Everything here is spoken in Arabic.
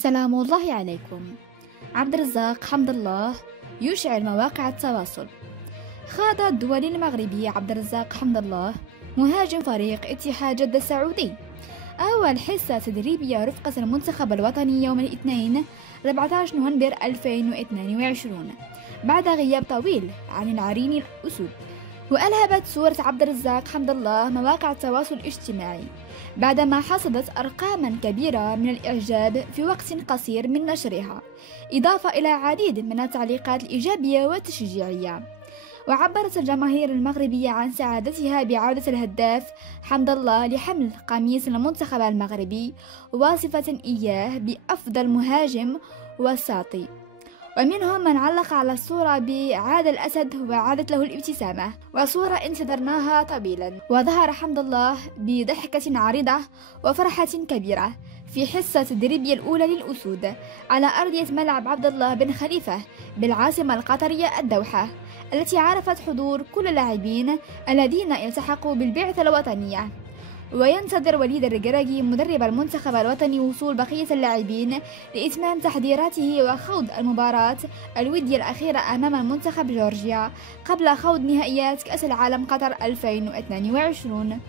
سلام الله عليكم. عبد الرزاق حمد الله يشعل مواقع التواصل. خاض الدولي المغربي عبد الرزاق حمد الله مهاجم فريق اتحاد جدة السعودي أول حصة تدريبية رفقة المنتخب الوطني يوم الاثنين 14 نوفمبر 2022 بعد غياب طويل عن العرين الأسود. وألهبت صورة عبد الرزاق حمد الله مواقع التواصل الاجتماعي بعدما حصدت أرقاما كبيرة من الإعجاب في وقت قصير من نشرها، إضافة إلى عديد من التعليقات الإيجابية والتشجيعية. وعبرت الجماهير المغربية عن سعادتها بعودة الهداف حمد الله لحمل قميص المنتخب المغربي، واصفة إياه بأفضل مهاجم وساطي. ومنهم من علق على الصورة بعاد الأسد وعادت له الابتسامة، وصورة انتظرناها طويلا. وظهر حمد الله بضحكة عريضة وفرحة كبيرة في حصة التدريبية الأولى للأسود على أرضية ملعب عبد الله بن خليفة بالعاصمة القطرية الدوحة، التي عرفت حضور كل اللاعبين الذين التحقوا بالبعثة الوطنية. وينتظر وليد الركراكي مدرب المنتخب الوطني وصول بقية اللاعبين لإتمام تحضيراته وخوض المباراة الودية الأخيرة أمام المنتخب جورجيا قبل خوض نهائيات كأس العالم قطر 2022.